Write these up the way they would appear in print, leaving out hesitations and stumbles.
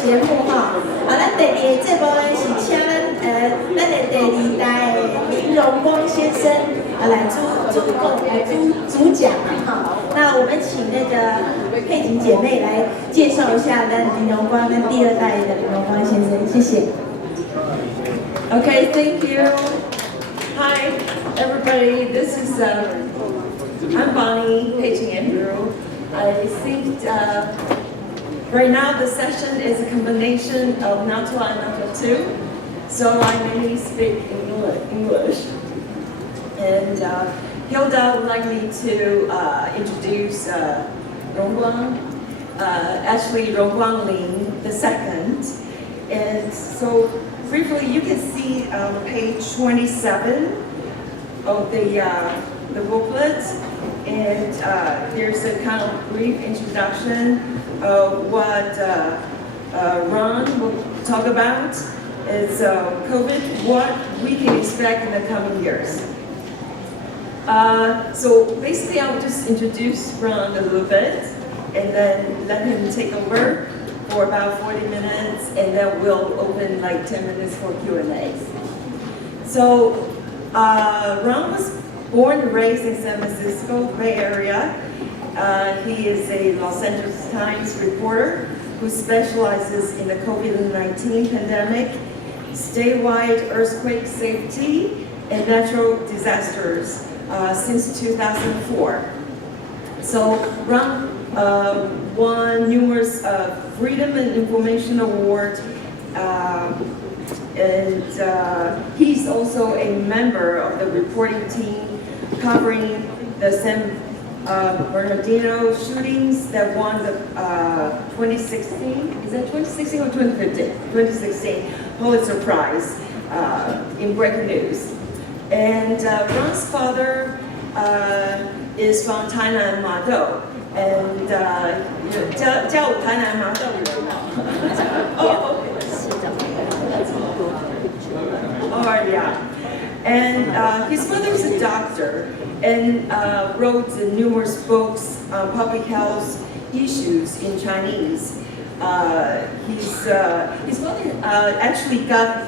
节目哈。咱第二个节目呢是请咱的第二代林荣光先生来主讲哈。那我们请那个佩锦姐妹来介绍一下咱林荣光跟第二代的林荣光先生，谢谢。Okay, thank you. Hi, everybody. This is I'm Bonnie, Paging Andrew. I think right now the session is a combination of Natua and Natua 2, so I mainly speak English. And Hilda would like me to introduce Rong Gong, actually Rong Gong Lin II. And so briefly, you can see page 27 of the booklet, and there's a kind of brief introduction of what Ron will talk about. Is COVID, what we can expect in the coming years. So basically, I'll just introduce Ron a little bit, and then let him take over for about 40 minutes, and then we'll open like 10 minutes for Q&A. So Ron was born and raised in San Francisco Bay Area. He is a Los Angeles Times reporter who specializes in the COVID-19 pandemic, statewide earthquake safety, and natural disasters since 2004. So Ron won numerous Freedom and Information Award, and he's also a member of the reporting team covering the San Bernardino shootings that won the 2016, is that 2016 or 2015? 2016 Pulitzer Prize in breaking news. And Ron's father is from Tainan Mado. And 叫我台南麻豆人吗？哦 Oh, yeah. And his father is a doctor and wrote numerous books on public health issues in Chinese. His father actually got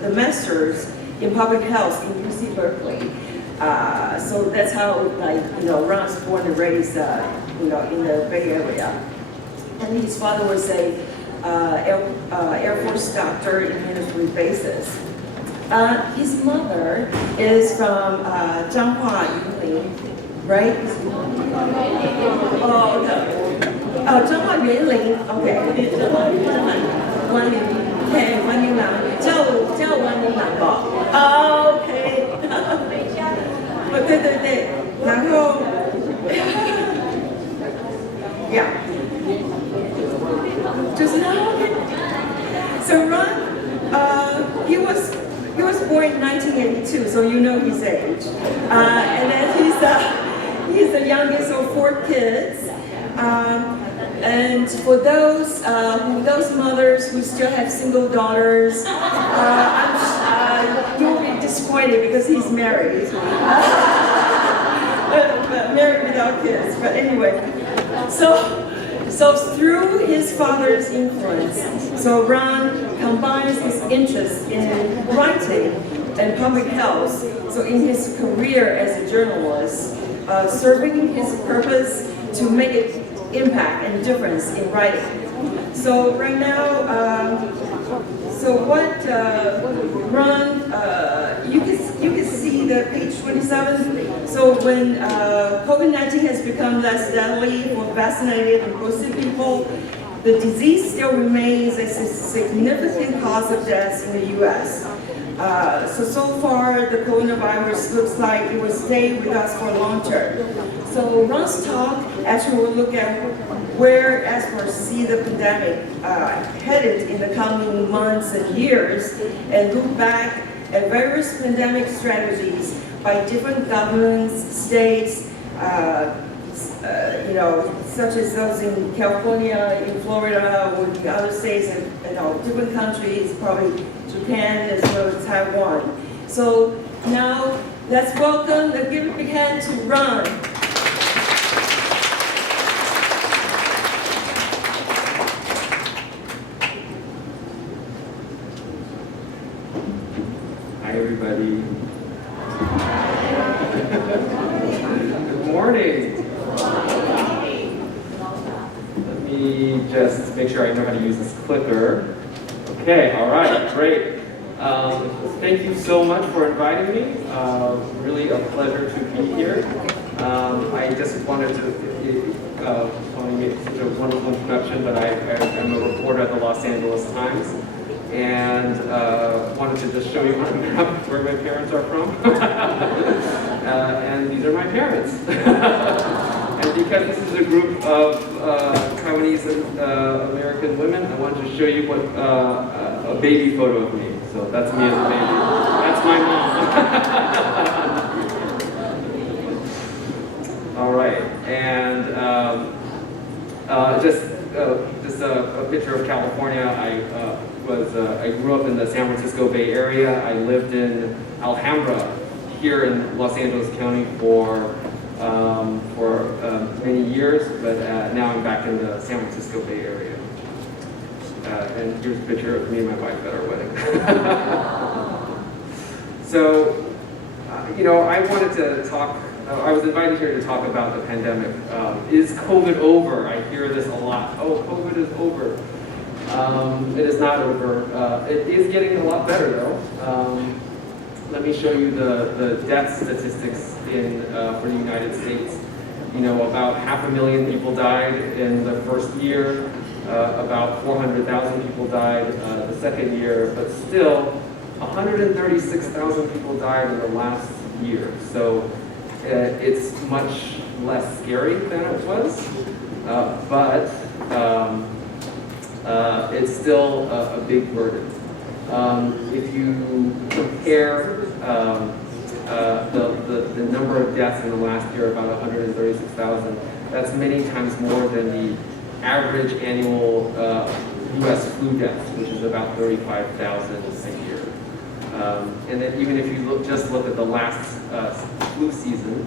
the master's in public health in UC Berkeley. So that's how, Ron's born and raised, in the Bay Area. And his father was a Air Force doctor in military bases. His mother is from Zhanghua, Yunlin, right? Oh, no. Zhanghua, Yunlin. Okay. Okay. 对对对，然后 ，yeah， 就是 So Ron, he was born in 1982, so you know his age, and then he's the youngest of 4 kids. And for those mothers who still have single daughters, you'll be disappointed because he's married, but married without kids. But anyway, so through his father's influence, so Ron combines his interest in writing and public health. So in his career as a journalist, serving his purpose to make it impact and difference in writing. So right now, so what Ron, you can see the page 27. So when COVID-19 has become less deadly for vaccinated and boosted people, the disease still remains a significant cause of deaths in the U.S. So far, the coronavirus looks like it will stay with us for long term. So Ron's talk actually will look at where experts see the pandemic headed in the coming months and years, and look back at various pandemic strategies by different governments, states, such as those in California, in Florida, or in other states, and different countries, probably Japan as well as Taiwan. So now let's give a big hand to Ron. morning. Let me just make sure I know how to use this clicker. Okay, all right, great. Thank you so much for inviting me. Really a pleasure to be here. I just wanted to make such a wonderful introduction, but I'm a reporter at the Los Angeles Times, and wanted to just show you on the map where my parents are from. And these are my parents. And because this is a group of Taiwanese American women, I wanted to show you what a baby photo of me. So that's me as a baby. That's my mom. All right, and just a picture of California. I grew up in the San Francisco Bay Area. I lived in Alhambra here in Los Angeles County for many years, but now I'm back in the San Francisco Bay Area. And here's a picture of me and my wife at our wedding. So, I wanted to talk, I was invited here to talk about the pandemic. Is COVID over? I hear this a lot. Oh, COVID is over. It is not over. It is getting a lot better though. Let me show you the death statistics for the United States. About 500,000 people died in the first year. About 400,000 people died the second year, but still 136,000 people died in the last year. So it's much less scary than it was, but it's still a big burden. If you compare the number of deaths in the last year, about 136,000, that's many times more than the average annual U.S. flu deaths, which is about 35,000 a year. And then even if you just look at the last flu season,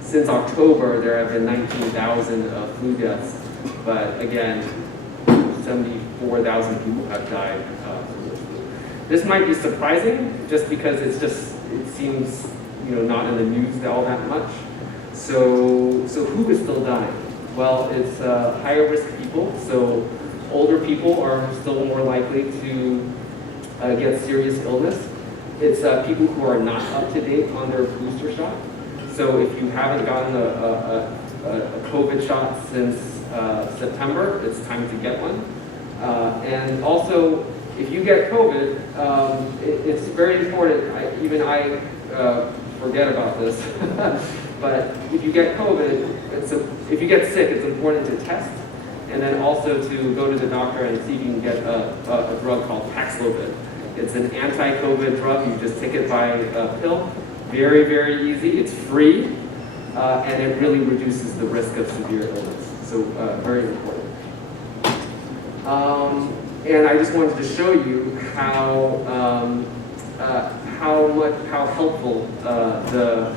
since October, there have been 19,000 flu deaths, but again, 74,000 people have died from the flu. This might be surprising, just because it seems not in the news all that much. So who is still dying? Well, it's higher risk people. So older people are still more likely to get serious illness. It's people who are not up to date on their booster shot. So if you haven't gotten a COVID shot since September, it's time to get one. And also, if you get COVID, it's very important. I forget about this, but if you get COVID, if you get sick, it's important to test, and then also to go to the doctor and see if you can get a drug called Paxlovid. It's an anti-COVID drug. You just take it by a pill. Very, very easy. It's free, and it really reduces the risk of severe illness. So very important. And I just wanted to show you how helpful the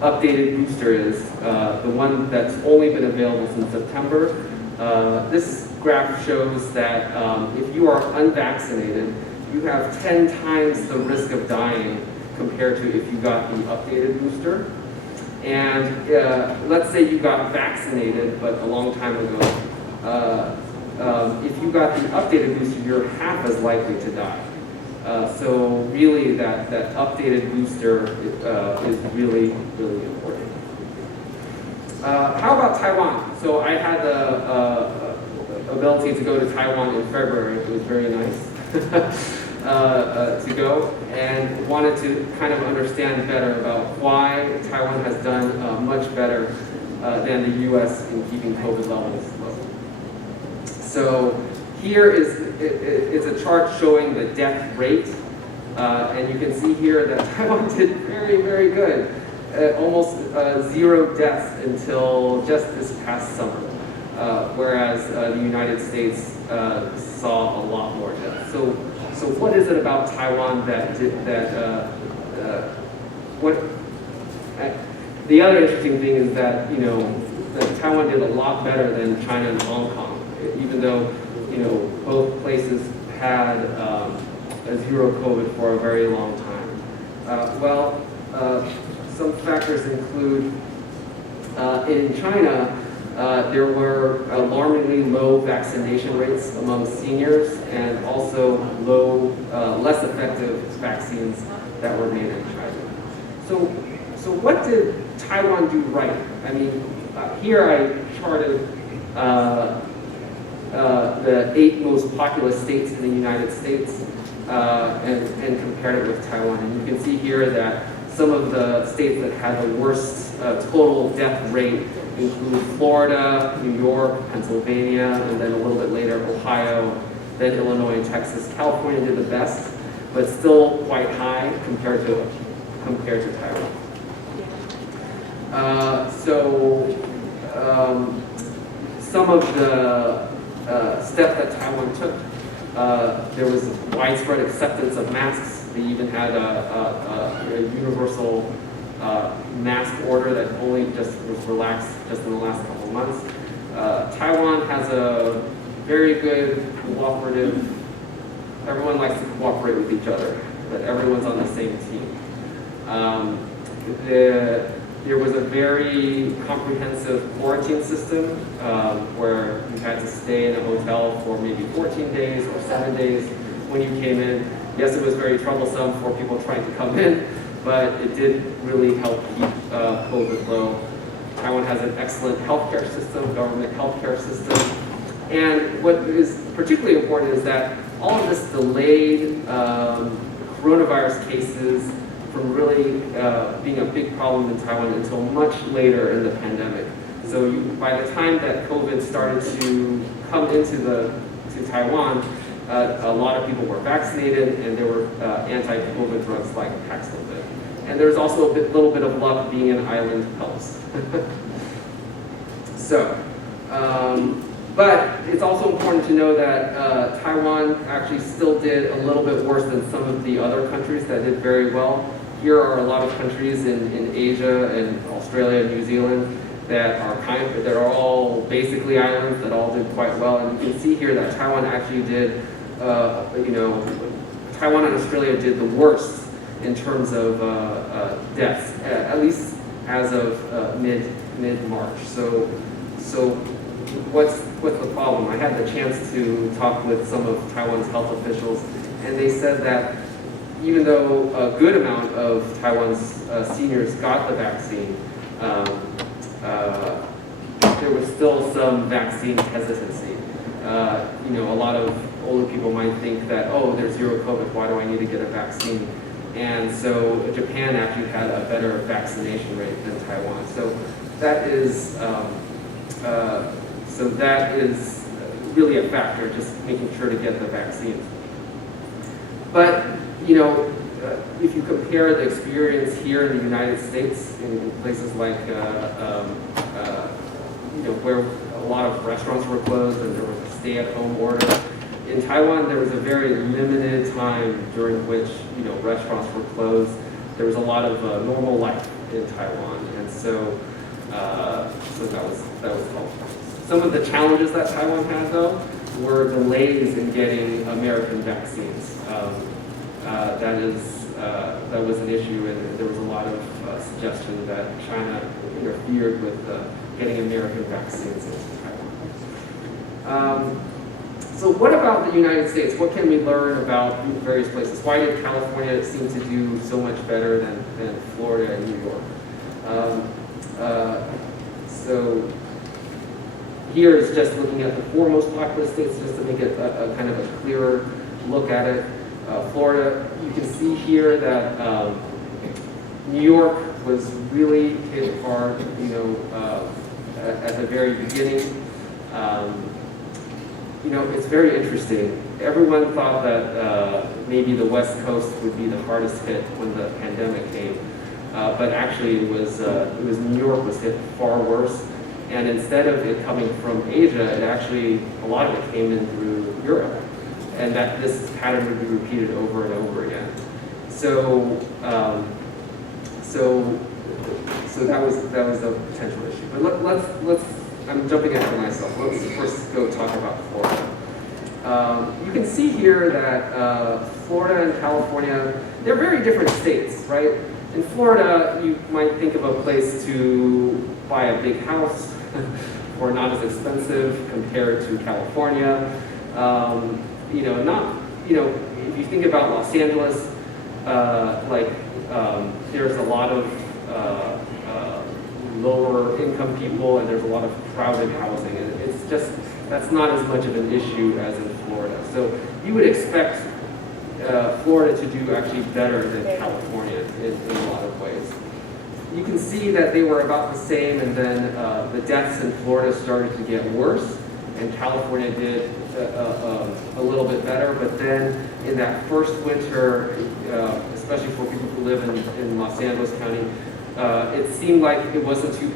updated booster is. The one that's only been available since September. This graph shows that if you are unvaccinated, you have 10 times the risk of dying compared to if you got the updated booster. And let's say you got vaccinated, but a long time ago. If you got the updated booster, you're half as likely to die. So really, that updated booster is really, really important. How about Taiwan? So I had the ability to go to Taiwan in February. It was very nice to go, and wanted to kind of understand better about why Taiwan has done much better than the U.S. in keeping COVID levels low. So here it's a chart showing the death rate, and you can see here that Taiwan did very, very good. Almost 0 deaths until just this past summer, whereas the United States saw a lot more deaths. So what is it about Taiwan the other interesting thing is that, that Taiwan did a lot better than China and Hong Kong, even though, both places had zero COVID for a very long time? Well, some factors include in China, there were alarmingly low vaccination rates among seniors and also low, less effective vaccines that were made in China. So what did Taiwan do right? I mean, here I charted the 8 most populous states in the United States and compared it with Taiwan. And you can see here that some of the states that had the worst total death rate include Florida, New York, Pennsylvania, and then a little bit later Ohio, then Illinois and Texas. California did the best, but still quite high compared to Taiwan. Some of the steps that Taiwan took, there was widespread acceptance of masks. They even had a universal mask order that only just was relaxed just in the last couple of months. Taiwan has a very good cooperative, everyone likes to cooperate with each other, but everyone's on the same team. There was a very comprehensive quarantine system where you had to stay in a hotel for maybe 14 days or 7 days when you came in. Yes, it was very troublesome for people trying to come in, but it did really help keep COVID low. Taiwan has an excellent healthcare system, government healthcare system. And what is particularly important is that all of this delayed coronavirus cases from really being a big problem in Taiwan until much later in the pandemic. So by the time that COVID started to come into Taiwan, a lot of people were vaccinated and there were anti-COVID drugs like Paxlovid. And there's also a little bit of luck being an island helps. But it's also important to know that Taiwan actually still did a little bit worse than some of the other countries that did very well. Here are a lot of countries in Asia and Australia and New Zealand that are all basically islands that all did quite well. And you can see here that Taiwan actually did, Taiwan and Australia did the worst in terms of deaths, at least as of mid-March. So what's the problem? I had the chance to talk with some of Taiwan's health officials, and they said that even though a good amount of Taiwan's seniors got the vaccine, there was still some vaccine hesitancy. A lot of older people might think that, oh, there's zero COVID, why do I need to get a vaccine? And so Japan actually had a better vaccination rate than Taiwan. So that is really a factor, just making sure to get the vaccines. But if you compare the experience here in the United States, in places like where a lot of restaurants were closed and there was a stay-at-home order, in Taiwan there was a very limited time during which restaurants were closed. There was a lot of normal life in Taiwan, and so that was helpful. Some of the challenges that Taiwan had, though, were delays in getting American vaccines. That was an issue, and there was a lot of suggestion that China interfered with getting American vaccines into Taiwan. So what about the United States? What can we learn about various places? Why did California seem to do so much better than Florida and New York? So here is just looking at the 4 most populous states, just to make it a kind of a clearer look at it. Florida, you can see here that New York was really hit hard, at the very beginning. It's very interesting. Everyone thought that maybe the West Coast would be the hardest hit when the pandemic came, but actually it was New York was hit far worse. And instead of it coming from Asia, a lot of it came in through Europe, and that this pattern would be repeated over and over again. So that was a potential issue. But let's I'm jumping ahead of myself. Let's first go talk about Florida. You can see here that Florida and California, they're very different states, right? In Florida, you might think of a place to buy a big house or not as expensive compared to California. If you think about Los Angeles, there's a lot of lower income people and there's a lot of crowded housing. And it's just, that's not as much of an issue as in Florida. So you would expect Florida to do actually better than California in a lot of ways. You can see that they were about the same, and then the deaths in Florida started to get worse, and California did a little bit better. But then in that first winter, especially for people who live in Los Angeles County, it seemed like it wasn't too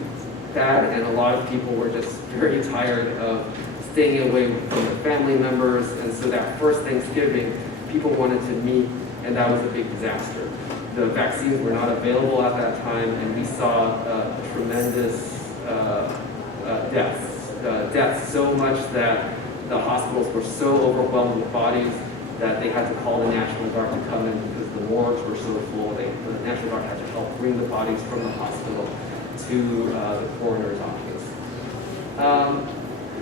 bad, and a lot of people were just very tired of staying away from their family members, and so that first Thanksgiving, people wanted to meet, and that was a big disaster. The vaccines were not available at that time, and we saw tremendous deaths so much that the hospitals were so overwhelmed with bodies that they had to call the National Guard to come in because the morgues were so full. The National Guard had to help bring the bodies from the hospital to the coroner's office.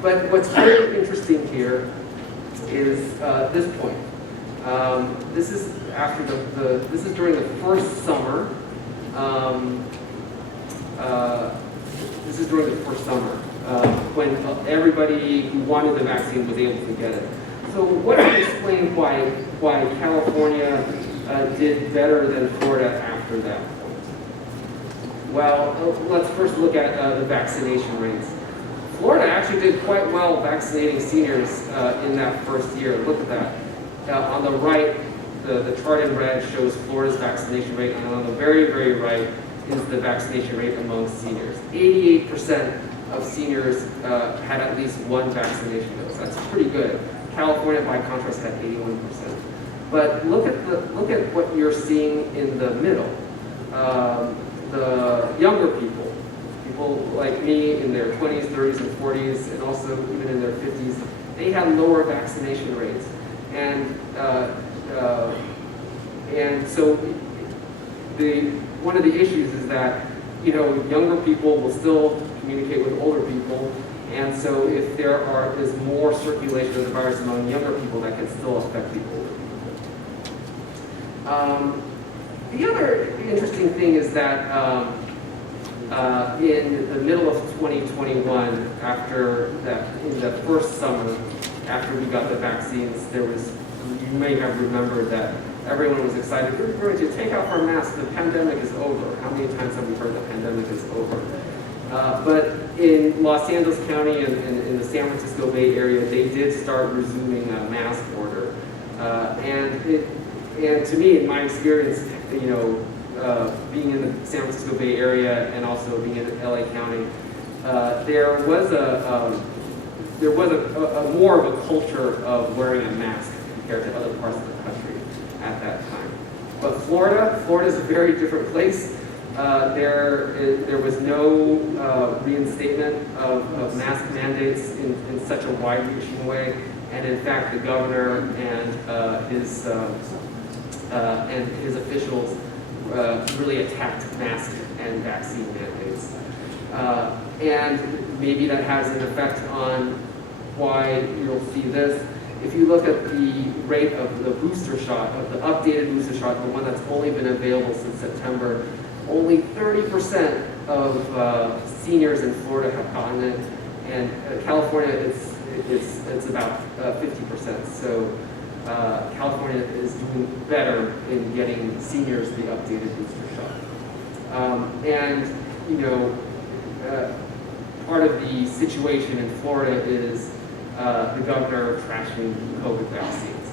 But what's very interesting here is this point. This is after this is during the first summer. This is during the first summer when everybody who wanted the vaccine was able to get it. So what can explain why California did better than Florida after that point? Well, let's first look at the vaccination rates. Florida actually did quite well vaccinating seniors in that first year. Look at that. On the right, the chart in red shows Florida's vaccination rate, and on the very, very right is the vaccination rate among seniors. 88% of seniors had at least one vaccination dose. That's pretty good. California, by contrast, had 81%. But look at what you're seeing in the middle. The younger people like me in their 20s, 30s, and 40s, and also even in their 50s, they had lower vaccination rates. And so one of the issues is that younger people will still communicate with older people, and so if there is more circulation of the virus among younger people, that can still affect the older people. The other interesting thing is that in the middle of 2021, in the first summer, after we got the vaccines, you may have remembered that everyone was excited. We're going to take off our masks. The pandemic is over. How many times have we heard the pandemic is over? But in Los Angeles County and in the San Francisco Bay Area, they did start resuming a mask order. And to me, in my experience, being in the San Francisco Bay Area and also being in LA County, there was a more of a culture of wearing a mask compared to other parts of the country at that time. But Florida is a very different place. There was no reinstatement of mask mandates in such a wide-reaching way, and in fact, the governor and his officials really attacked mask and vaccine mandates. And maybe that has an effect on why you'll see this. If you look at the rate of the booster shot, of the updated booster shot, the one that's only been available since September, only 30% of seniors in Florida have gotten it, and California, it's about 50%. So California is doing better in getting seniors the updated booster shot. Part of the situation in Florida is the governor trashing COVID vaccines,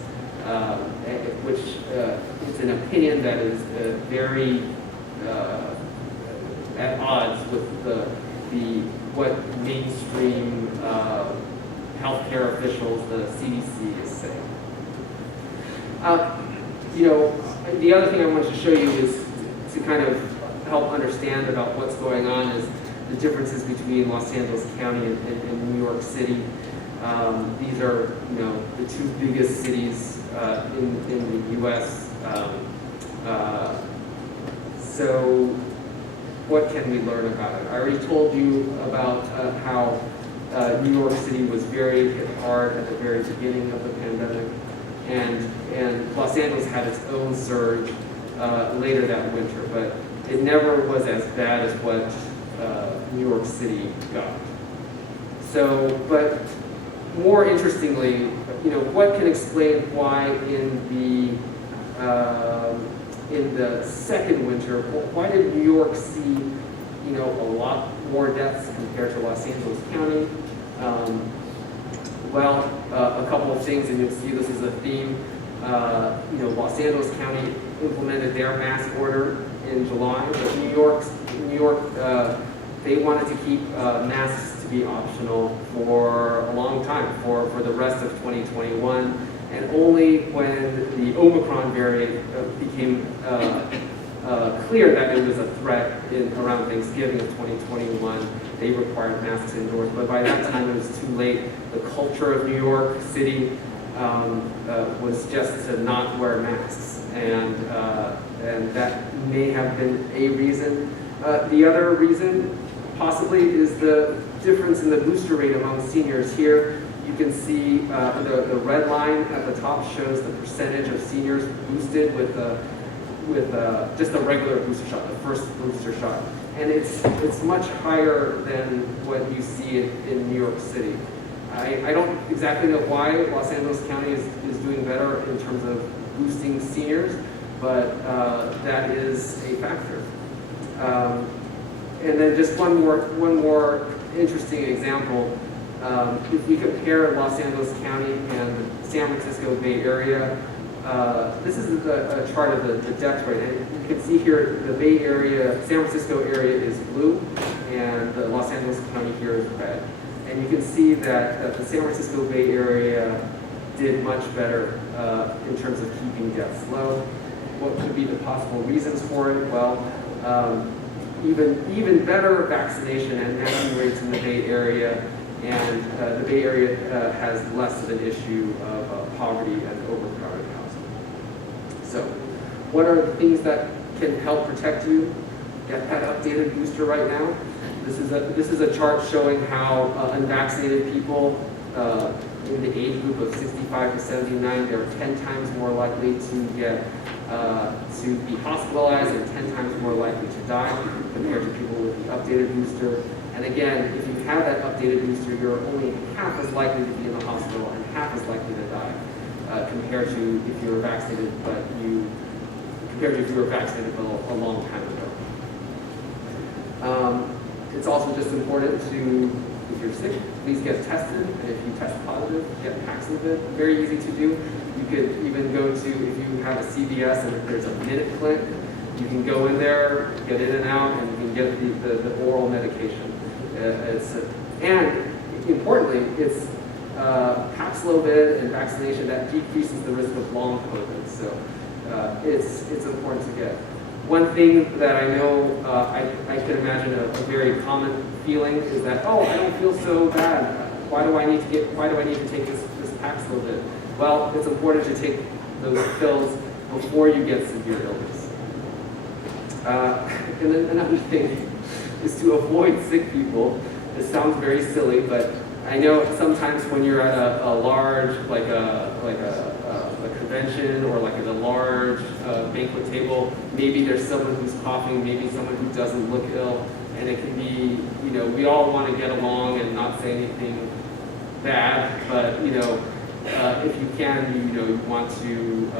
which it's an opinion that is very at odds with what mainstream healthcare officials, the CDC, is saying. The other thing I wanted to show you is to kind of help understand about what's going on is the differences between Los Angeles County and New York City. These are, the two biggest cities in the U.S. So what can we learn about it? I already told you about how New York City was very hit hard at the very beginning of the pandemic, and Los Angeles had its own surge later that winter, but it never was as bad as what New York City got. So, but more interestingly, what can explain why in the second winter, why did New York see, a lot more deaths compared to Los Angeles County? A couple of things, and you'll see this is a theme. Los Angeles County implemented their mask order in July, but New York, they wanted to keep masks to be optional for a long time, for the rest of 2021. And only when the Omicron variant became clear that it was a threat around Thanksgiving of 2021, they required masks indoors. But by that time, it was too late. The culture of New York City was just to not wear masks, and that may have been a reason. The other reason, possibly, is the difference in the booster rate among seniors. Here, you can see the red line at the top shows the percentage of seniors boosted with just a regular booster shot, the first booster shot. And it's much higher than what you see in New York City. I don't exactly know why Los Angeles County is doing better in terms of boosting seniors, but that is a factor. And then just one more interesting example. If we compare Los Angeles County and the San Francisco Bay Area, this is a chart of the death rate. And you can see here the Bay Area, San Francisco area is blue, and the Los Angeles County here is red. And you can see that the San Francisco Bay Area did much better in terms of keeping deaths low. What could be the possible reasons for it? Well, even better vaccination and matching rates in the Bay Area, and the Bay Area has less of an issue of poverty and overcrowded housing. So, what are the things that can help protect you? Get that updated booster right now. This is a chart showing how unvaccinated people in the age group of 65 to 79, they're 10 times more likely to be hospitalized and 10 times more likely to die compared to people with the updated booster. And again, if you have that updated booster, you're only half as likely to be in the hospital and half as likely to die compared to if you were vaccinated, a long time ago. It's also just important to, if you're sick, please get tested. And if you test positive, get Paxlovid. Very easy to do. You could even go to, if you have a CVS and if there's a minute clinic, you can go in there, get in and out, and you can get the oral medication. And importantly, it's Paxlovid and vaccination that decreases the risk of long COVID. So it's important to get. One thing that I know, I can imagine a very common feeling is that, oh, I don't feel so bad. Why do I need to take this Paxlovid? Well, it's important to take those pills before you get severe illness. And then another thing is to avoid sick people. This sounds very silly, but I know sometimes when you're at a large, like a convention or like at a large banquet table, maybe there's someone who's coughing, maybe someone who doesn't look ill, and it can be, we all want to get along and not say anything bad, but if you can, you want to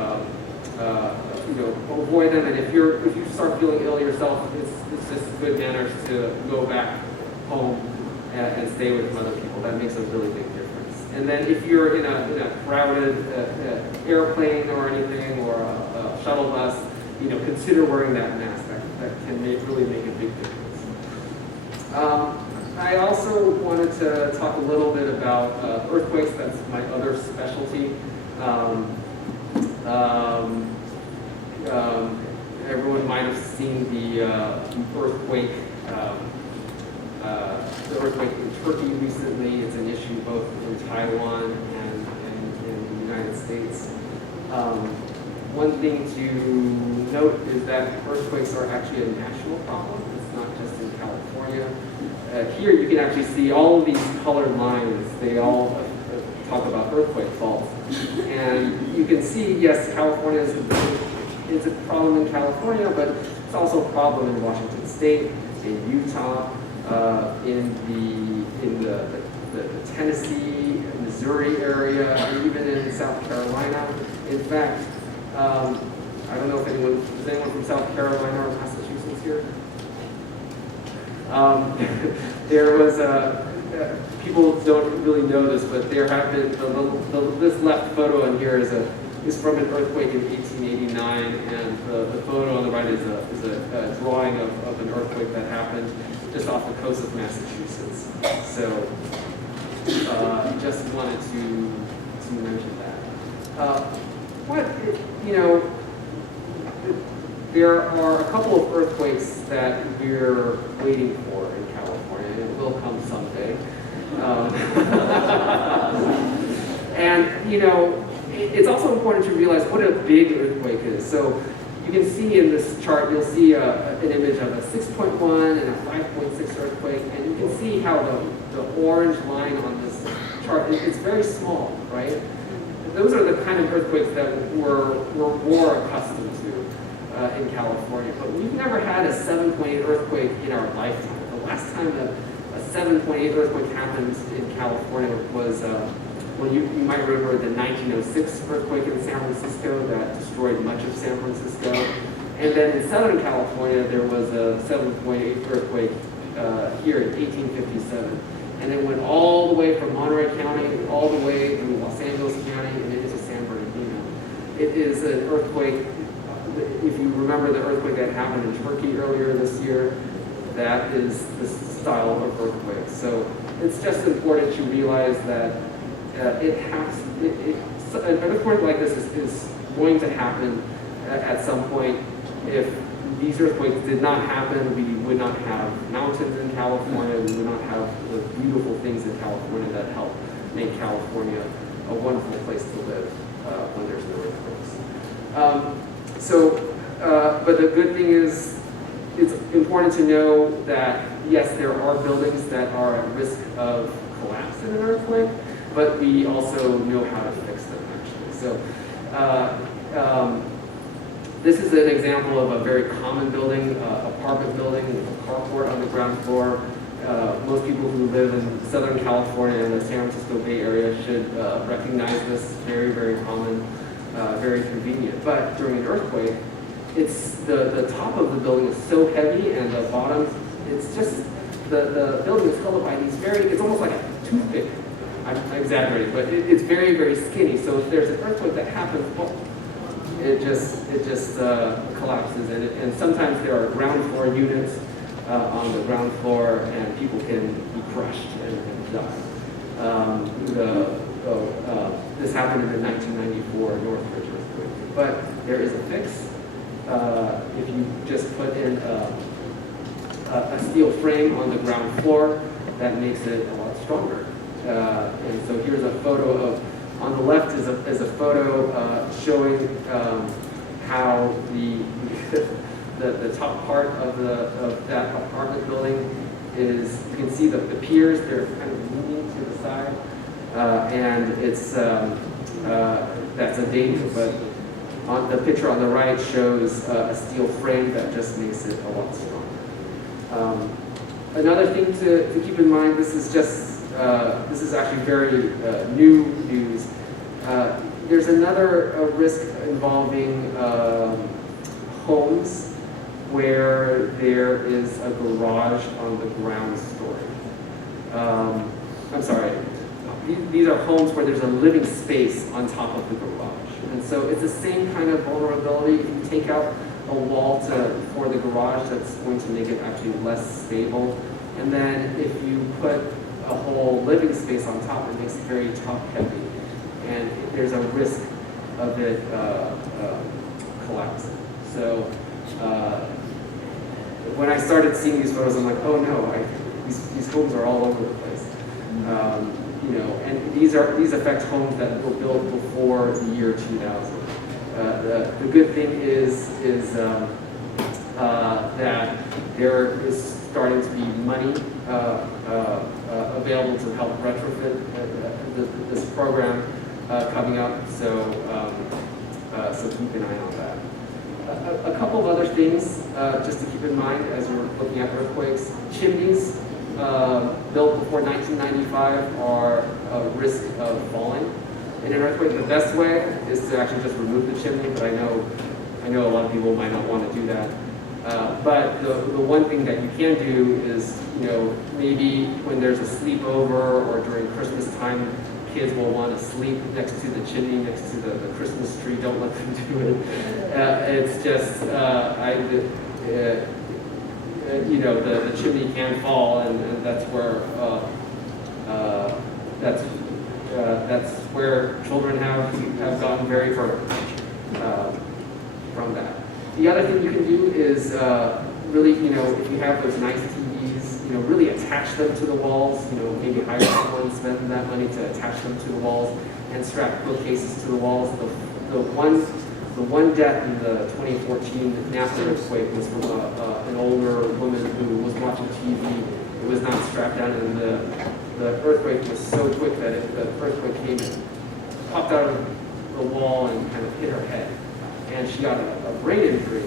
avoid them. And if you start feeling ill yourself, it's just good manners to go back home and stay with some other people. That makes a really big difference. And then if you're in a crowded airplane or anything, or a shuttle bus, consider wearing that mask. That can really make a big difference. I also wanted to talk a little bit about earthquakes. That's my other specialty. Everyone might have seen the earthquake in Turkey recently. It's an issue both in Taiwan and in the United States. One thing to note is that earthquakes are actually a national problem. It's not just in California. Here you can actually see all of these colored lines. They all talk about earthquake faults. And you can see, yes, California is a problem in California, but it's also a problem in Washington State, in Utah, in the Tennessee, Missouri area, and even in South Carolina. In fact, I don't know if is anyone from South Carolina or Massachusetts here? There was people don't really know this, but there have been this left photo in here is from an earthquake in 1889, and the photo on the right is a drawing of an earthquake that happened just off the coast of Massachusetts. So just wanted to mention that. There are a couple of earthquakes that we're waiting for in California, and it will come someday. And it's also important to realize what a big earthquake is. So you can see in this chart, you'll see an image of a 6.1 and a 5.6 earthquake, and you can see how the orange line on this chart is very small, right? Those are the kind of earthquakes that we're more accustomed to in California. But we've never had a 7.8 earthquake in our lifetime. The last time a 7.8 earthquake happened in California was, well, you might remember the 1906 earthquake in San Francisco that destroyed much of San Francisco. And then in Southern California, there was a 7.8 earthquake here in 1857. And it went all the way from Monterey County, all the way through Los Angeles County, and into San Bernardino. It is an earthquake, if you remember the earthquake that happened in Turkey earlier this year, that is the style of earthquake. So it's just important to realize that an earthquake like this is going to happen at some point. If these earthquakes did not happen, we would not have mountains in California, we would not have the beautiful things in California that help make California a wonderful place to live when there's no earthquakes. But the good thing is, it's important to know that, yes, there are buildings that are at risk of collapse in an earthquake, but we also know how to fix them, actually. So this is an example of a very common building, apartment building, a carport on the ground floor. Most people who live in Southern California and the San Francisco Bay Area should recognize this. Very, very common, very convenient. But during an earthquake, it's the top of the building is so heavy, and the bottom, it's just, the building is held by these it's almost like a toothpick. I'm exaggerating, but it's very, very skinny. So if there's an earthquake that happens, well, it just collapses, and sometimes there are ground floor units on the ground floor, and people can be crushed and die. This happened in the 1994 Northridge earthquake, but there is a fix. If you just put in a steel frame on the ground floor, that makes it a lot stronger. And so here's a photo of. On the left is a photo showing how the top part of that apartment building is. You can see the piers; they're kind of leaning to the side, and it's that's a danger. But on the picture on the right shows a steel frame that just makes it a lot stronger. Another thing to keep in mind: this is actually very new news. There's another risk involving homes where there is a garage on the ground story. I'm sorry, these are homes where there's a living space on top of the garage. And so it's the same kind of vulnerability. If you take out a wall for the garage, that's going to make it actually less stable. And then if you put a whole living space on top, it makes it very top heavy, and there's a risk of it collapsing. So when I started seeing these photos, I'm like, oh no, these homes are all over the place. And these affect homes that were built before the year 2000. The good thing is that there is starting to be money available to help retrofit this program coming up. So keep an eye on that. A couple of other things just to keep in mind as we're looking at earthquakes. Chimneys built before 1995 are a risk of falling. In an earthquake, the best way is to actually just remove the chimney, but I know a lot of people might not want to do that. But the one thing that you can do is, maybe when there's a sleepover or during Christmas time, kids will want to sleep next to the chimney, next to the Christmas tree. Don't let them do it. It's just, the chimney can fall, and that's where that's where children have gotten very hurt from that. The other thing you can do is really, if you have those nice TVs, really attach them to the walls. Maybe hire someone, spend that money to attach them to the walls, and strap bookcases to the walls. The one death in the 2014 Napa earthquake was from an older woman who was watching TV. It was not strapped down, and the earthquake was so quick that the earthquake came and popped out of the wall and kind of hit her head. And she got a brain injury.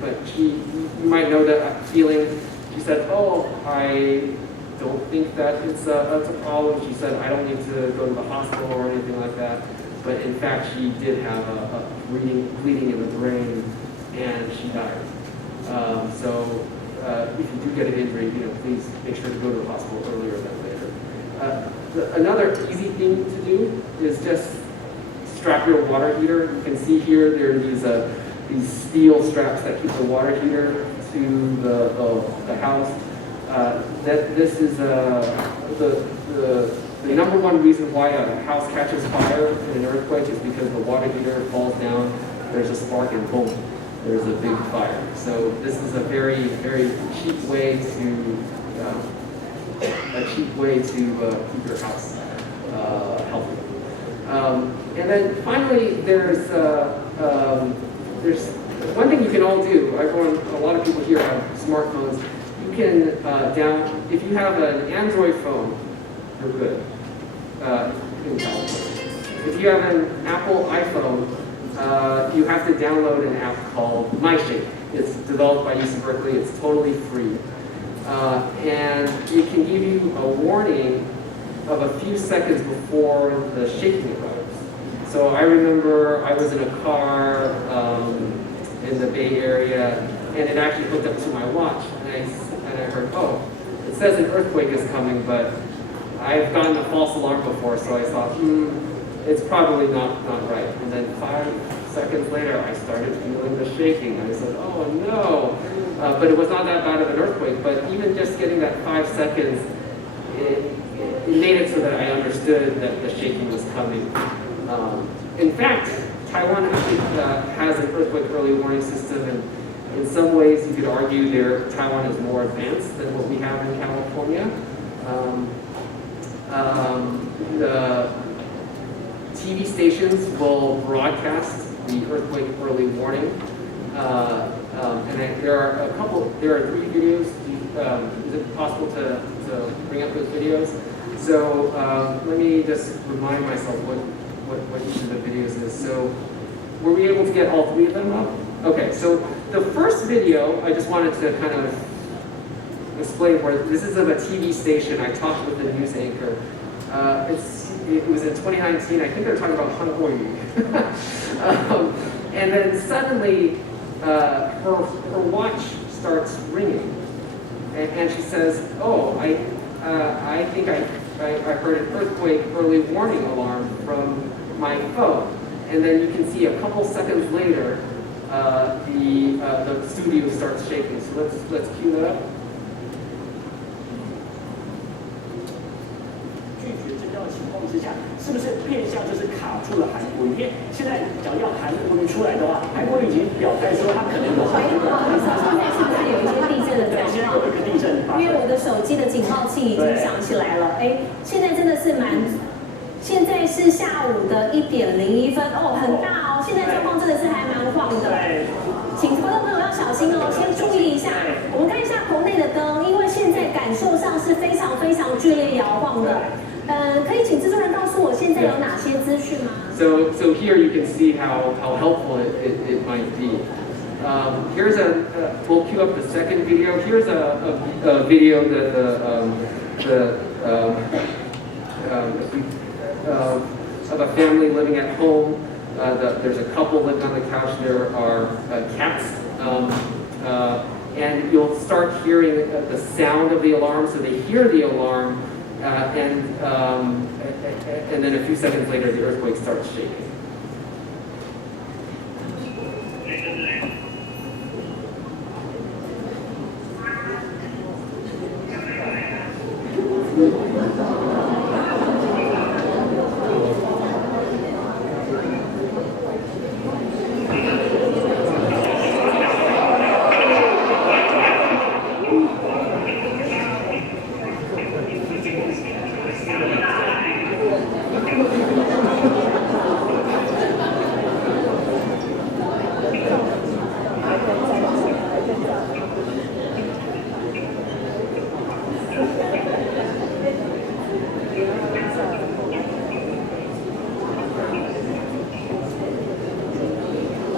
But you might know that feeling. She said, "Oh, I don't think that it's a problem." She said, "I don't need to go to the hospital or anything like that." But in fact, she did have a bleeding in the brain, and she died. So if you do get an injury, please make sure to go to the hospital earlier than later. Another easy thing to do is just strap your water heater. You can see here there are these steel straps that keep the water heater to the house. This is the number one reason why a house catches fire in an earthquake is because the water heater falls down, there's a spark, and boom, there's a big fire. So this is a very, very cheap way to keep your house healthy. And then finally, there's one thing you can all do. A lot of people here have smartphones. You can if you have an Android phone, you're good in California. If you have an Apple iPhone, you have to download an app called MyShake. It's developed by UC Berkeley. It's totally free. And it can give you a warning of a few seconds before the shaking arrives. So I remember I was in a car in the Bay Area, and it actually hooked up to my watch, and I heard, oh, it says an earthquake is coming, but I've gotten a false alarm before, so I thought, it's probably not right. And then 5 seconds later, I started feeling the shaking. I said, oh no. But it was not that bad of an earthquake, but even just getting that 5 seconds, it made it so that I understood that the shaking was coming. In fact, Taiwan actually has an earthquake early warning system, and in some ways you could argue Taiwan is more advanced than what we have in California. The TV stations will broadcast the earthquake early warning, and there are 3 videos. Is it possible to bring up those videos? So let me just remind myself what each of the videos is. So were we able to get all 3 of them up? Okay, so the first video, I just wanted to kind of explain where this is of a TV station. I talked with the news anchor. It was in 2019. I think they were talking about Hanoi. And then suddenly, her watch starts ringing, and she says, "Oh, I think I heard an earthquake early warning alarm from my phone." And then you can see a couple seconds later, the studio starts shaking. So let's cue that up. 拒绝震动的情况之下，是不是变相就是卡住了韩国瑜？因为现在只要韩国瑜出来的话，韩国瑜已经表态说他可能有韩国瑜。是不是有一些地震的状况？现在有一个地震。因为我的手机的警报器已经响起来了。哎，现是现在是下午的1点01分哦，很大哦，现在状况真的是还蛮晃的。请观众朋友要小心哦，先注意一下。我们看一下棚内的灯，因为现在感受上是非常非常剧烈摇晃的。可以请制作人告诉我现在有哪些资讯吗？ So here you can see how helpful it might be. Here's we'll cue up the second video. Here's a video that of a family living at home. There's a couple living on the couch. There are cats. And you'll start hearing the sound of the alarm. So they hear the alarm, and then a few seconds later, the earthquake starts shaking.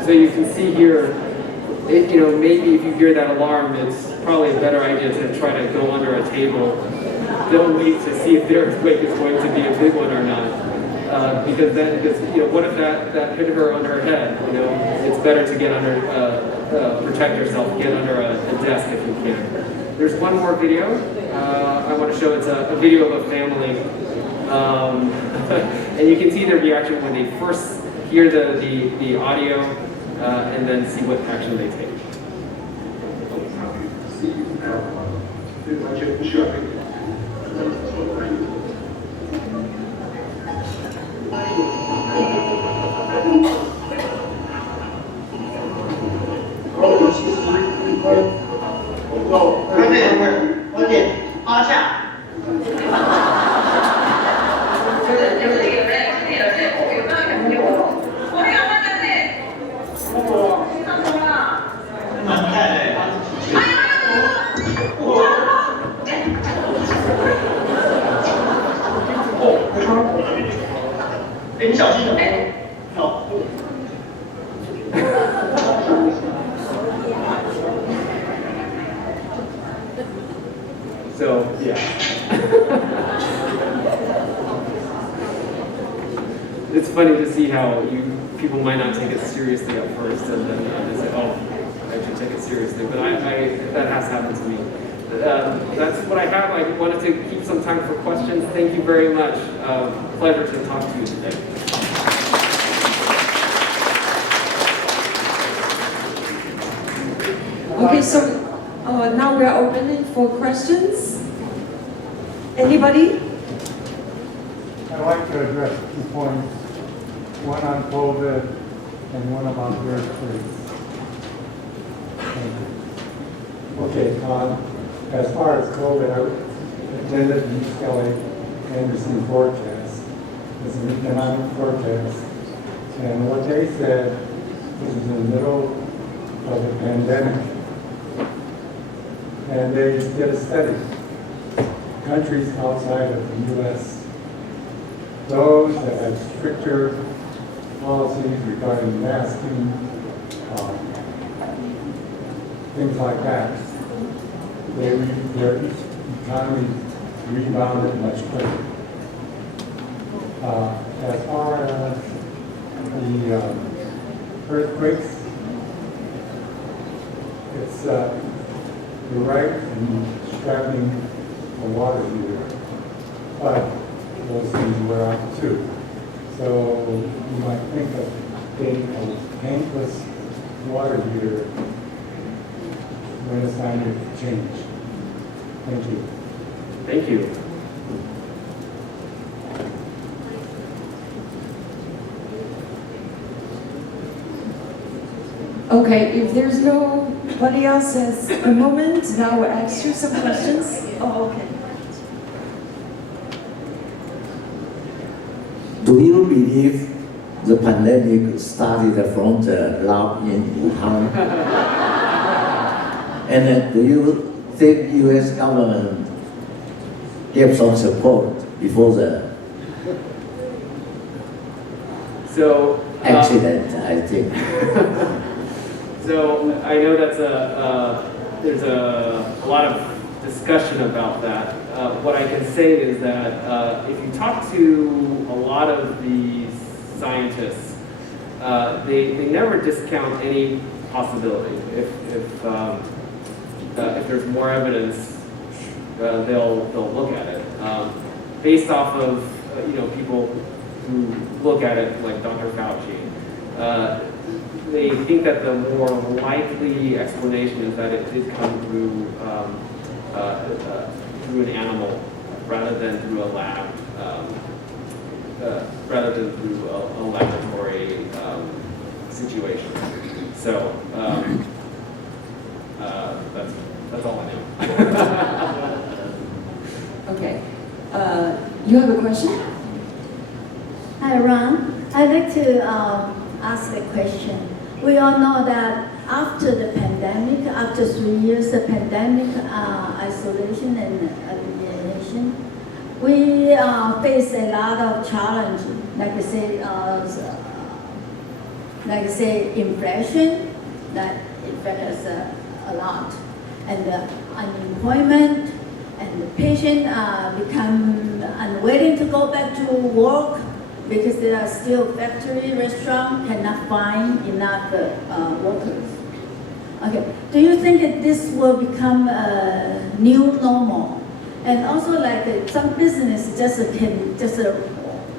So you can see here, maybe if you hear that alarm, it's probably a better idea to try to go under a table. Don't wait to see if the earthquake is going to be a big one or not. Because what if that hit her on her head? It's better to get under, protect yourself, get under a desk if you can. There's one more video I want to show. It's a video of a family. And you can see their reaction when they first hear the audio, and then see what action they take. 快点，趴下。 你小心点。好。So yeah. It's funny to see how people might not take it seriously at first, and then they say, "Oh, I should take it seriously." But that has happened to me. That's what I have. I wanted to keep some time for questions. Thank you very much. Pleasure to talk to you today. Okay, so now we are opening for questions. Anybody? I'd like to address 2 points, one on COVID and one about the earthquakes. Okay, as far as COVID, I attended the UCLA Anderson forecast. It's an economic forecast. And what they said, this is in the middle of the pandemic, and they did a study. Countries outside of the U.S., those that have stricter policies regarding masking, things like that, their economy rebounded much quicker. As far as the earthquakes, it's you're right in strapping a water heater, but those things wear out too. So you might think of getting a tankless water heater when it's time to change. Thank you. Thank you. Okay, if there's nobody else at the moment, now we'll ask you some questions. Oh, okay. Do you believe the pandemic started from the lab in Wuhan? And do you think U.S. government gave some support before the accident, I think? So I know that's there's a lot of discussion about that. What I can say is that if you talk to a lot of the scientists, they never discount any possibility. If there's more evidence, they'll look at it. Based off of people who look at it, like Dr. Fauci, they think that the more likely explanation is that it did come through an animal rather than through a lab, rather than through a laboratory situation. So that's all I know. Okay. You have a question? Hi, Ron. I'd like to ask a question. We all know that after the pandemic, after 3 years of pandemic isolation and alienation, we face a lot of challenges, like I say, inflation that affects us a lot, and unemployment, and the patient become unwilling to go back to work because there are still factory, restaurant cannot find enough workers. Okay, do you think that this will become a new normal? And also, like some business just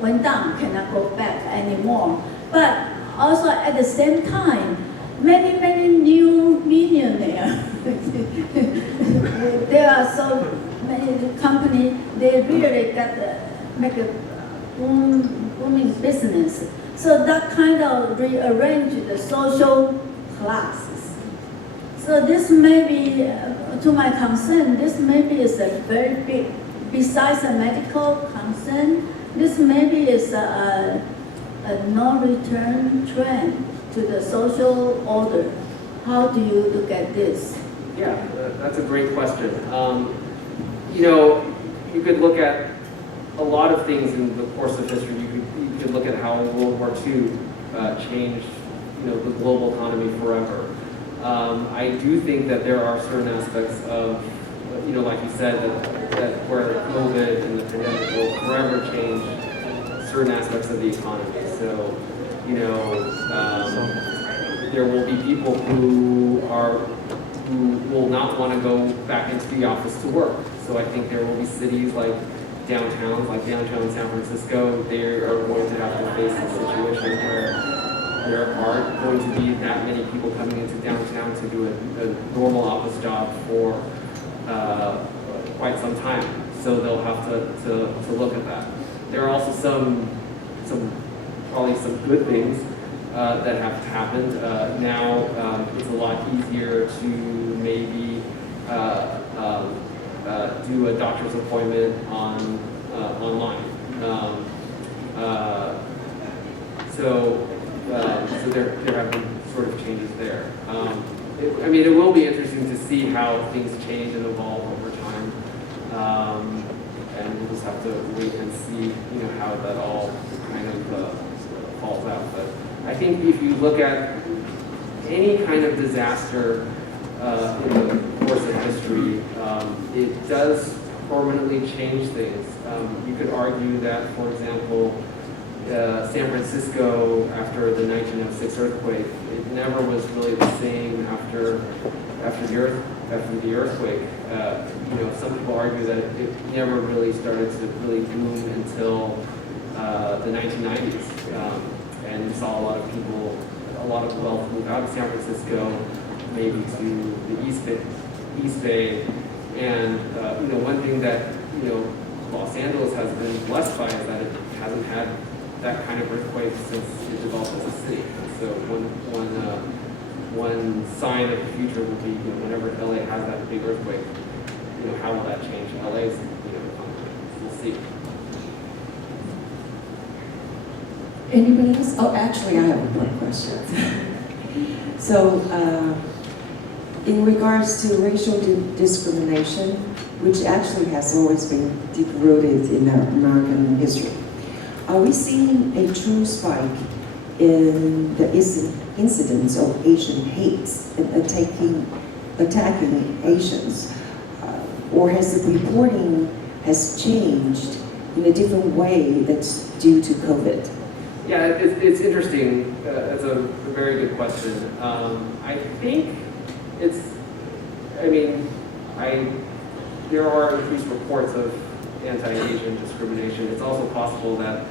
went down, cannot go back anymore. But also at the same time, many new millionaires. There are so many companies, they really make a booming business. So that kind of rearrange the social classes. So this may be, to my concern, this maybe is a very big, besides a medical concern, this maybe is a no-return trend to the social order. How do you look at this? Yeah, that's a great question. You could look at a lot of things in the course of history. You could look at how World War II changed, the global economy forever. I do think that there are certain aspects of, like you said, that where COVID and the pandemic will forever change certain aspects of the economy. So, there will be people who will not want to go back into the office to work. So I think there will be cities like downtown San Francisco, they are going to have to face a situation where there aren't going to be that many people coming into downtown to do a normal office job for quite some time. So they'll have to look at that. There are also probably some good things that have happened. Now it's a lot easier to maybe do a doctor's appointment online. So there have been sort of changes there. It will be interesting to see how things change and evolve over time, and we'll just have to wait and see, how that all kind of falls out. But I think if you look at any kind of disaster in the course of history, it does permanently change things. You could argue that, for example, San Francisco, after the 1906 earthquake, it never was really the same after the earthquake. Some people argue that it never really started to really boom until the 1990s, and you saw a lot of wealth move out of San Francisco, maybe to the East Bay, and one thing that Los Angeles has been blessed by is that it hasn't had that kind of earthquake since it developed as a city. So one sign of the future will be, whenever LA has that big earthquake, how will that change LA's economy? We'll see. Anybody else? Oh, actually, I have one question. So, in regards to racial discrimination, which actually has always been deep-rooted in American history, are we seeing a true spike in the incidents of Asian hates and attacking Asians? Or has the reporting has changed in a different way that's due to COVID? Yeah, it's interesting. It's a very good question. I think there are increased reports of anti-Asian discrimination. It's also possible that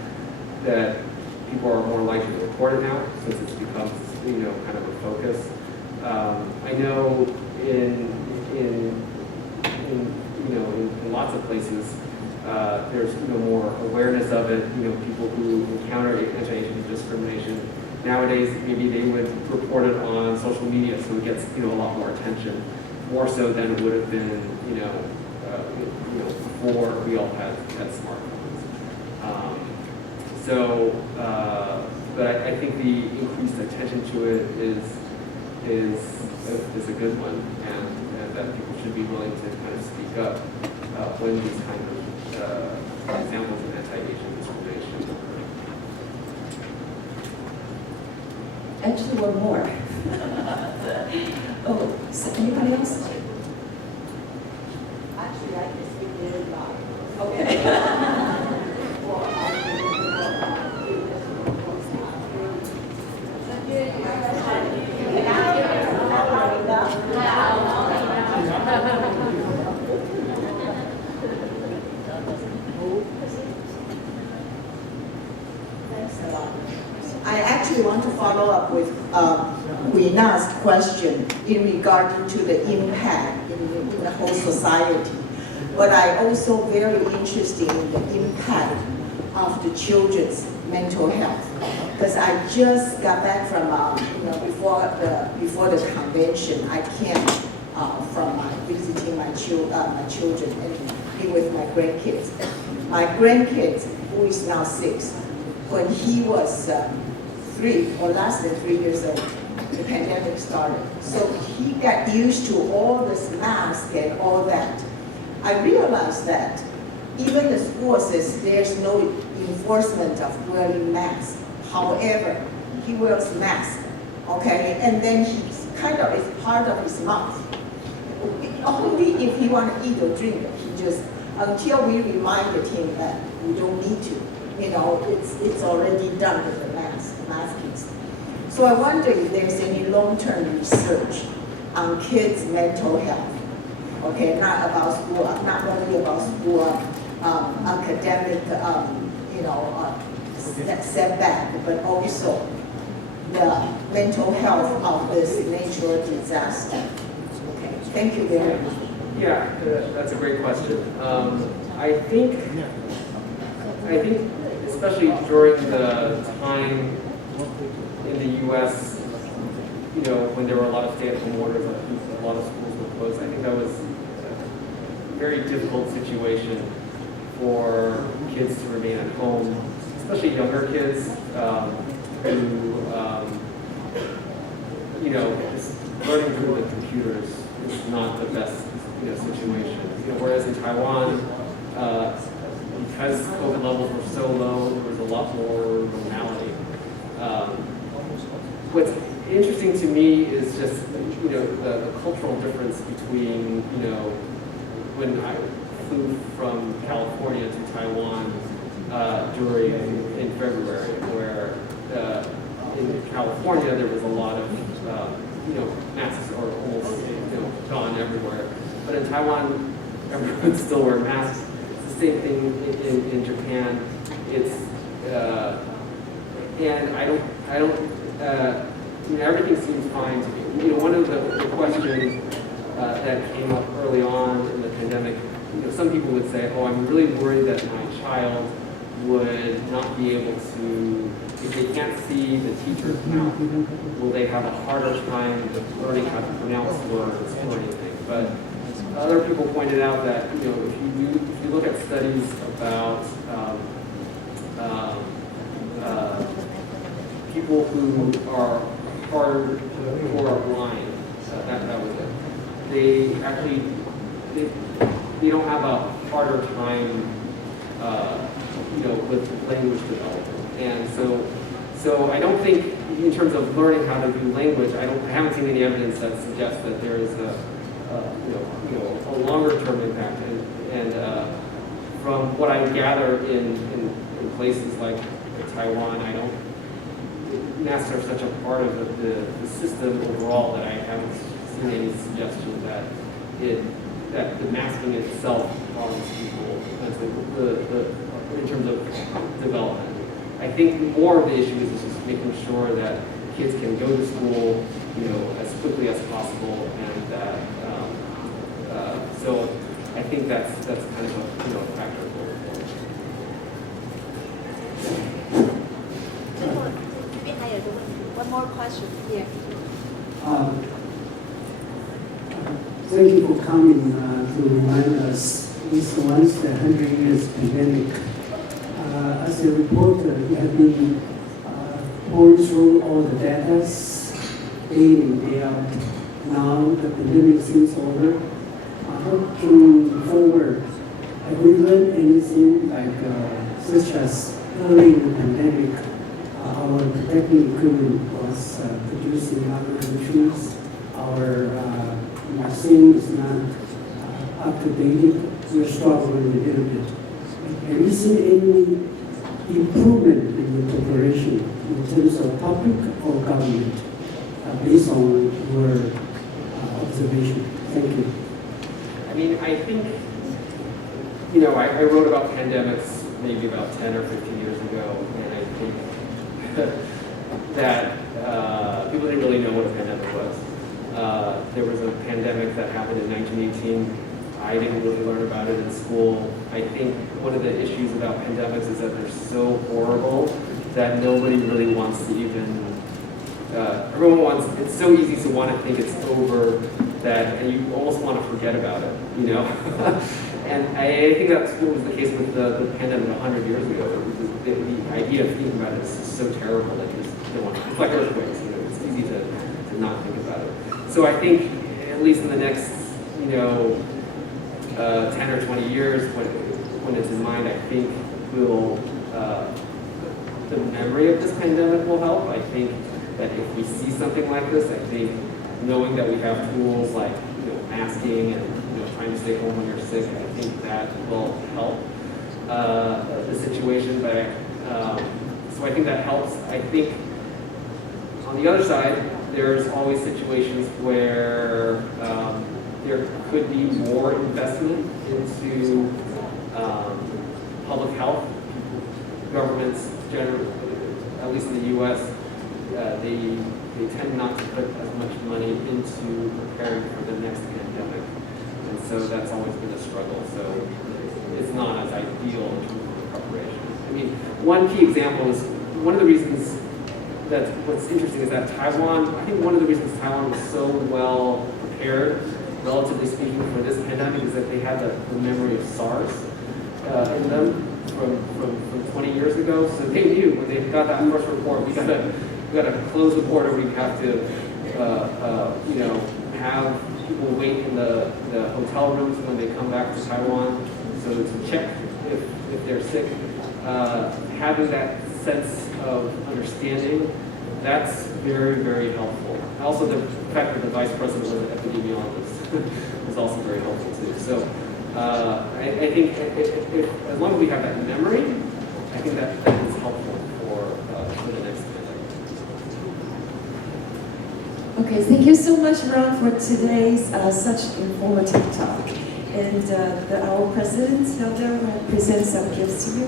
people are more likely to report it now, since it's become, kind of a focus. I know in lots of places, there's more awareness of it. People who encounter anti-Asian discrimination nowadays, maybe they would report it on social media, so it gets a lot more attention, more so than it would have been before we all had smartphones. But I think the increased attention to it is a good one, and that people should be willing to kind of speak up when these kind of examples of anti-Asian discrimination occur. Actually, one more. Oh, so anybody else? Actually, I can speak very loud. Okay. I actually want to follow up with Guina's question in regard to the impact in the whole society. But I also very interested in the impact of the children's mental health, because I just got back from before the convention. I came from visiting my children and be with my grandkids. My grandkids, who is now 6, when he was 3 or less than 3 years old, the pandemic started. So he got used to all this mask and all that. I realized that even the school says there's no enforcement of wearing masks. However, he wears mask, okay? And then he's kind of, it's part of his mouth. Only if he want to eat or drink, he just, until we reminded him that we don't need to. It's already done with the maskings. So I wonder if there's any long-term research on kids' mental health. Okay, not about school, not only about school, academic, setback, but also the mental health of this natural disaster. Okay, thank you very much. Yeah, that's a great question. I think, especially during the time in the U.S., when there were a lot of stay-at-home orders, a lot of schools were closed. I think that was a very difficult situation for kids to remain at home, especially younger kids who, just learning through the computers is not the best, situation. Whereas in Taiwan, because COVID levels were so low, there was a lot more normality. What's interesting to me is just, the cultural difference between, when I flew from California to Taiwan in February, where in California there was a lot of, masks are almost, gone everywhere. But in Taiwan, everyone still wears masks. It's the same thing in Japan. It's, and I don't, everything seems fine to me. One of the questions that came up early on in the pandemic, some people would say, oh, I'm really worried that my child would not be able to, if they can't see the teacher's mouth, will they have a harder time learning how to pronounce words or anything? But other people pointed out that, if you look at studies about people who are hard or are blind. That was it. They actually they don't have a harder time, with language development. And so I don't think, in terms of learning how to do language, I haven't seen any evidence that suggests that there is a longer term impact. And from what I gather in places like Taiwan, masks are such a part of the system overall that I haven't seen any suggestion that the masking itself harms people in terms of development. I think more of the issue is just making sure that kids can go to school, as quickly as possible, and that so I think that's kind of a factor going forward. One more question here. Thank you for coming to remind us this once the 100 years pandemic. As a reporter, you have been going through all the data, day in, day out. Now the pandemic seems over. Looking forward, have we learned anything such as early in the pandemic, our protective equipment was produced in other countries, our vaccine is not up to date, we're struggling a little bit. Have you seen any improvement in the preparation in terms of public or government based on your observation? Thank you. I think, I wrote about pandemics maybe about 10 or 15 years ago, and I think that people didn't really know what a pandemic was. There was a pandemic that happened in 1918. I didn't really learn about it in school. I think one of the issues about pandemics is that they're so horrible that nobody really wants to even, it's so easy to want to think it's over and you almost want to forget about it, And I think that's what was the case with the pandemic 100 years ago. The idea of thinking about it is just so terrible that you just don't want to. It's like earthquakes, it's easy to not think about it. So I think, at least in the next, 10 or 20 years, when it's in mind, I think the memory of this pandemic will help. I think that if we see something like this, I think knowing that we have tools like masking and trying to stay home when you're sick, I think that will help the situation. But so I think that helps. I think on the other side, there's always situations where there could be more investment into public health. Governments, generally, at least in the U.S., they tend not to put as much money into preparing for the next pandemic. And so that's always been a struggle. So it's not as ideal in terms of the preparation. One key example is one of the reasons what's interesting is that Taiwan, I think one of the reasons Taiwan was so well prepared, relatively speaking, for this pandemic is that they had the memory of SARS in them from 20 years ago. So they knew when they got that first report, we got to close the border. We have to, have people wait in the hotel rooms when they come back to Taiwan, so to check if they're sick. Having that sense of understanding, that's very, very helpful. Also, the fact that the vice president was an epidemiologist was also very helpful too. So I think if as long as we have that memory, I think that is helpful for the next pandemic. Okay, thank you so much, Ron, for today's such informative talk. And our president, Hilda, will present some gifts to you.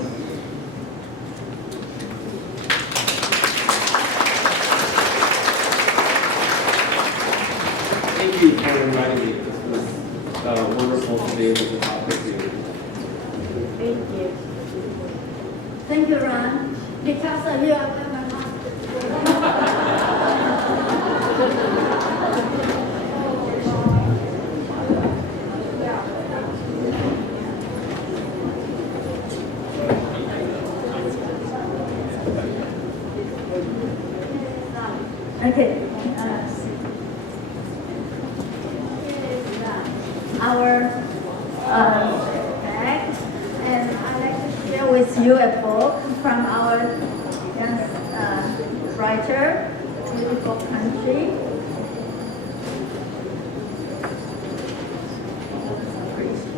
Thank you for inviting me. This was wonderful to be able to talk with you. Thank you. Thank you, Ron. Because of you, I'm our bag, and I'd like to share with you a book from our young writer, Beautiful Country.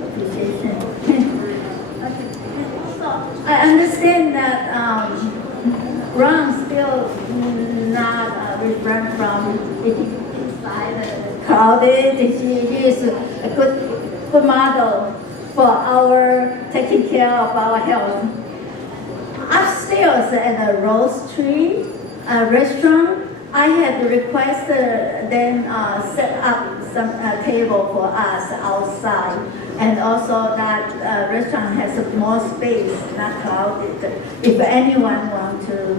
Appreciation. So I understand that Ron still not returned from inside crowded. He is a good model for our taking care of our health. Upstairs at the Rose Tree restaurant, I had requested them set up some table for us outside, and also that restaurant has more space, not crowded. If anyone wants to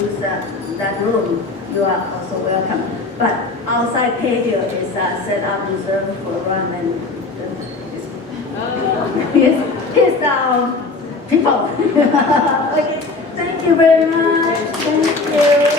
use that room, you are also welcome. But outside patio is set up reserved for Ron and his people. Okay, thank you very much. Thank you.